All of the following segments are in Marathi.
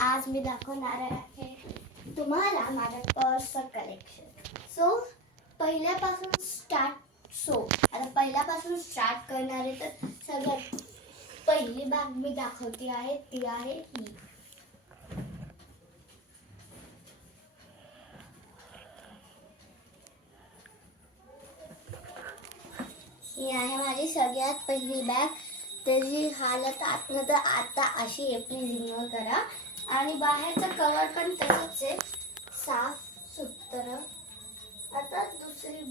आज मी दाखवणार आहे तुम्हाला माझं पर्सचं कलेक्शन. सो पहिल्यापासून स्टार्ट करणार आहे. तर सगळ्यात पहिली बॅग मी दाखवते आहे ती आहे ही आहे माझी सगळ्यात पहिली बॅग. त्याची हालत आतनं तर आता अशी आहे, प्लीज इग्नोर करा. आणि बाहेरचा कलर पण तसंच आहे, साफ सुथरं. आता दुसरी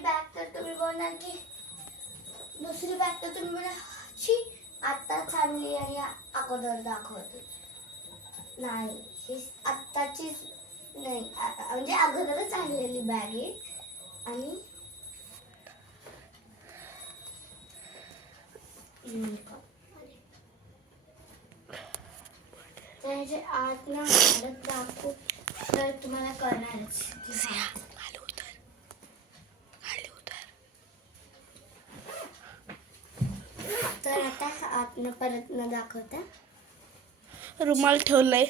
बॅग तर तुम्ही बोलणार छी आता चालली आणि अगोदर दाखवते. नाही, ही आत्ताचीच नाही, म्हणजे अगोदरच आणलेली बॅग आहे. आणि त्याचे आत ना हालत दाखवू तर तुम्हाला कळणारच. तर आता आतनं परत न दाखवता रुमाल ठेवलाय.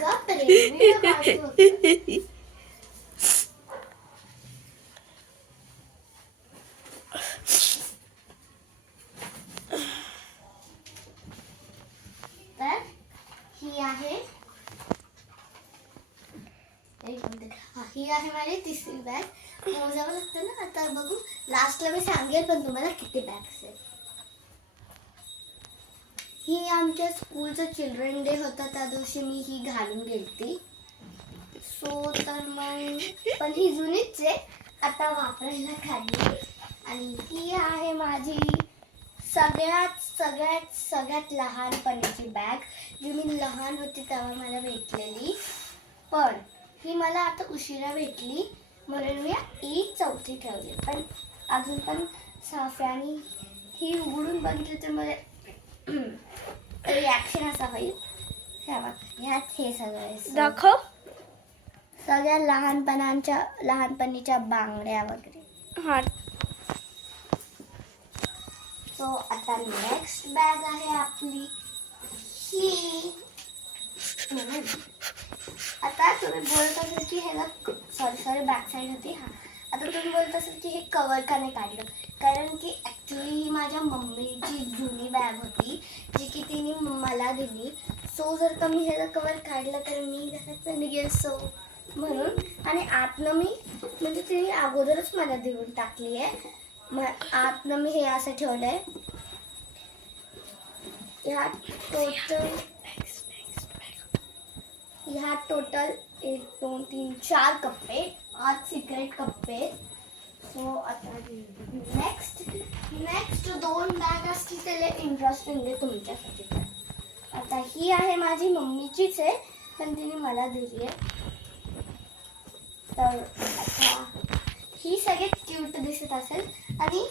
गप रे, व्हिडिओ काढतो होतो. तर ही आहे माझी तिसरी बॅग. मोजावं लागतं ना, आता बघू लास्टला मी सांगेल पण तुम्हाला किती बॅग्स आहेत. ही आमच्या स्कूलचं चिल्ड्रन डे होता, त्या दिवशी मी ही घालून गेलती. सो तर मग पण ही जुनीच आहे, आता वापरायला काढली. आणि ही आहे माझी सगळ्यात लहानपणीची बॅग, जी मी लहान होती तेव्हा मला भेटलेली. पण ही मला आता उशिरा भेटली म्हणून मी ही चौथी ठेवली. पण अजून पण साफ आहे. आणि ही उघडून बघितली तर मला रिॲक्शन असा होईल. ह्यात हे सगळं दाखव. सगळ्या लहानपणीच्या बांगड्या वगैरे. हा. सो आता नेक्स्ट बॅग आहे आपली ही. आता तुम्ही बोलत असाल की ह्याला सॉरी बॅक साईड होती. आता तुम्ही बोलत असाल की हे कवर का नाही काढलं, कारण की ॲक्च्युली ही माझ्या मम्मीची जुनी बॅग होती जी की तिने मला दिली. सो जर का मी ह्याला कवर काढलं तर मी घरात निघेल, सो म्हणून. आणि आतनं मी म्हणजे तिने अगोदरच मला देऊन टाकली आहे. मग आतनं मी हे असं ठेवलं आहे. ह्या टोटल 1 2 3 4 कप्पे, 8 सिक्रेट कप्पे. सो आता नेक्स्ट 2 बॅग असतील त्याला इंटरेस्टिंग आहे तुमच्यासाठी. आता ही आहे माझी मम्मीचीच आहे, पण तिने मला दिली आहे. तर आता ही सगळ्यात क्यूट दिसत असेल. आणि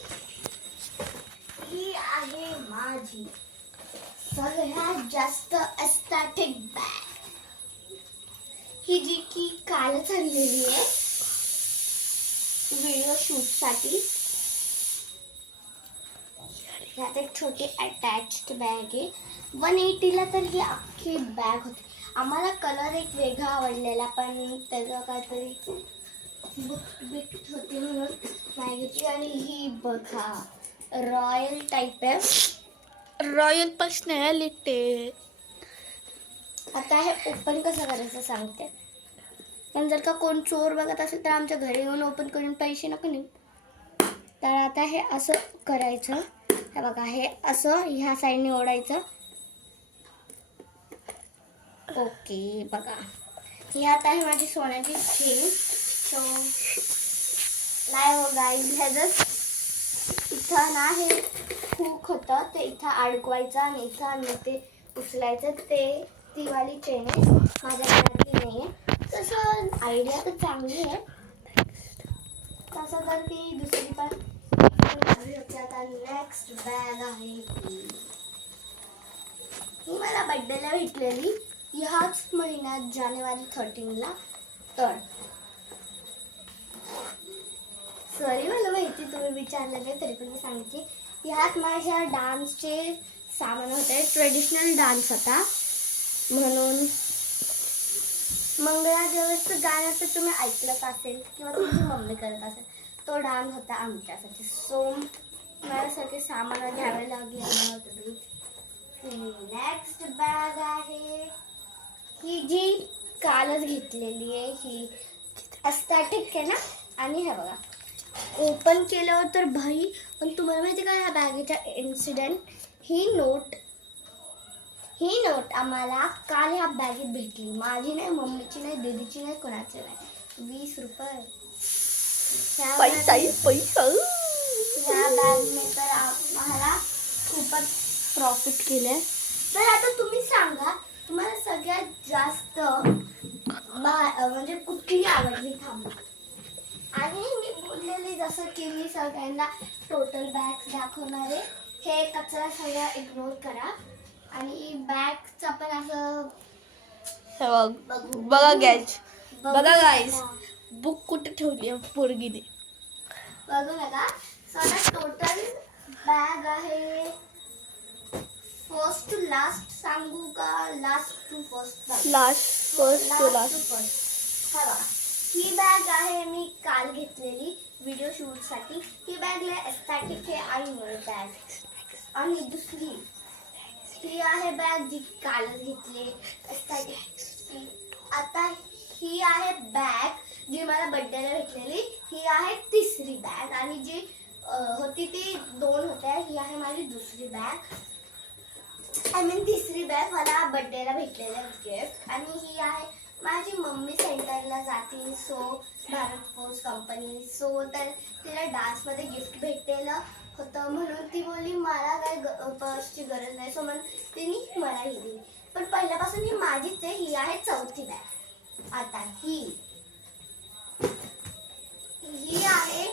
ही आहे माझी सगळ्यात जास्त एस्थेटिक बॅग, ही जी की कालच आणलेली आहे व्हिडिओ शूटसाठी. ह्यात एक छोटी अटॅच्ड बॅग आहे. 180ला तर ही अख्खी बॅग होती. आम्हाला कलर एक वेगळा आवडलेला, पण त्याचं काहीतरी बिट होती म्हणून नाही घेतली. आणि ही बघा रॉयल टाईप आहे, रॉयल पर्सनॅलिटी. आता हे ओपन कसं करायचं सांगते. पण जर का कोण चोर बघत असेल तर आमच्या घरी येऊन ओपन करून पैसे नको नेऊ. तर आता हे असं करायचं. हे बघा, हे असं ह्या साईडने ओढायचं. ओके, बघा ही आता आहे माझी सोन्याची चेन. सो नाही हो गाईज, ह्याचं इथं ना हे हुक होतं, ते इथं अडकवायचं आणि इथं ते उचलायचं. ती वाली चेन आहे, माझ्या घरातली नाही आहे. तसं आयडिया तर चांगली आहे, तसं तर ती दुसरी पण घालू शकते. आता नेक्स्ट बॅग आहे ही मला बड्डेला भेटलेली ह्याच महिन्यात जानेवारी 13ला. तर सॉरी, मला माहिती तुम्ही विचारलं नाही तरी पण मी सांगितली. ह्यात माझ्या डान्सचे सामान होते. ट्रेडिशनल डान्स होता म्हणून मंगळागौरीचं गाणं तर तुम्ही ऐकलंच असेल किंवा तुमची मम्मी करत असेल. तो डान्स होता आमच्यासाठी. सो माझ्यासाठी सामान घ्यावे लागले. नेक्स्ट बॅग आहे ही जी कालच घेतलेली आहे. ही एस्थेटिक आहे ना. आणि हे बघा ओपन केल्यावर तर भाई. पण तुम्हाला माहिती का ह्या बॅगेचा इन्सिडेंट. ही नोट आम्हाला काल ह्या बॅगेत भेटली. माझी नाही, मम्मीची नाही, दीदीची नाही, कोणाची नाही. 20 रुपये ह्या बॅगने तर आम्हाला खूपच प्रॉफिट केले. तर आता तुम्ही सांगा तुम्हाला सगळ्यात जास्त म्हणजे कुठली आवडली थांबा. आणि मी बोललेली जसं की मी सगळ्यांना टोटल बॅग्स दाखवणार आहे. हे कचरा सगळा इग्नोर करा. आणि बॅगचं पण असं बघा गाईज बुक कुठे ठेवली आहे पोरगीने. बघू नका. सगळ्यात टोटल बॅग आहे. फर्स्ट टू लास्ट सांगू का last to first? First to last. हा बघा ही बॅग आहे मी काल घेतलेली व्हिडिओ शूटसाठी. ही बॅग एस्थेटिक आहे आणि न्यू बॅग. आणि दुसरी ही आहे बॅग जी कालच घेतली एस्थेटिक. आता ही आहे बॅग जी मला बर्थडेला भेटलेली. ही आहे तिसरी बॅग. आणि जी होती ती 2 होत्या. ही आहे माझी दुसरी बॅग. आय मीन तिसरी बॅग मला बर्थडेला भेटलेलं गिफ्ट. आणि ही आहे माझी मम्मी सेंटरला जाते. So Bharat force company. So तर तिला डान्समध्ये गिफ्ट भेटलेलं होतं म्हणून ती बोलली मला काय पर्सची गरज नाही. सो म्हणून तिने मला ही दिली. पण पहिल्यापासून ही माझीच आहे. ही आहे चौथी बॅग. आता ही आहे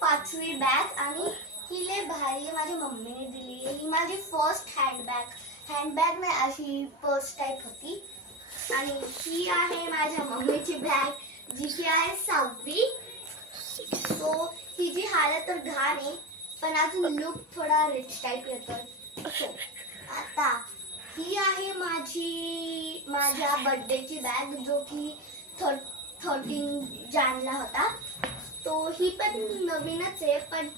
5वी बॅग. आणि ही लय भारी आहे. माझ्या मम्मीने दिली. ही माझी फर्स्ट हँडबॅग नाही अशी पर्स टाईप होती. आणि ही आहे माझ्या मम्मीची बॅग जी की आहे 6वी. सो ही जी हालत तर घाण आहे पण अजून लुक थोडा रिच टाईप येतोय. आता ही आहे माझ्या बर्थडेची बॅग जो की 13 जानेला होता. तो ही पण नवीनच आहे पण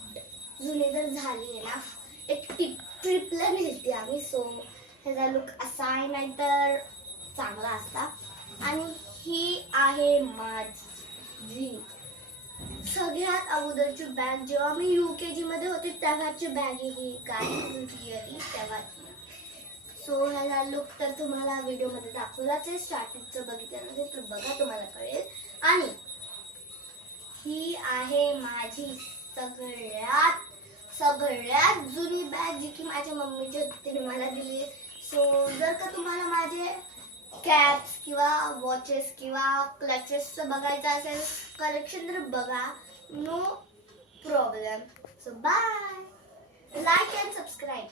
जुनी जर झाली आहे ना. एक ट्रिपला नेलती आम्ही. सो ह्याचा लुक असा आहे नाहीतर चांगला असता. आणि ही आहे माझी सगळ्यात अगोदरची बॅग. जेव्हा मी UKG मध्ये होते तेव्हाची बॅग ही रिअली तेव्हाची. सो ह्याला लुक तर तुम्हाला व्हिडिओमध्ये दाखवलाच आहे. स्टार्टिंगचं बघितलं नसेल तर बघा तुम्हाला कळेल. आणि ही आहे माझी सगळ्यात जुनी बॅग जी की माझ्या मम्मीची होती. तिने मला दिली. सो जर का तुम्हाला माझे कॅप्स किंवा वॉचेस किंवा क्लचेसचं बघायचं असेल कलेक्शन तर बघा. No problem. So bye. Like and subscribe.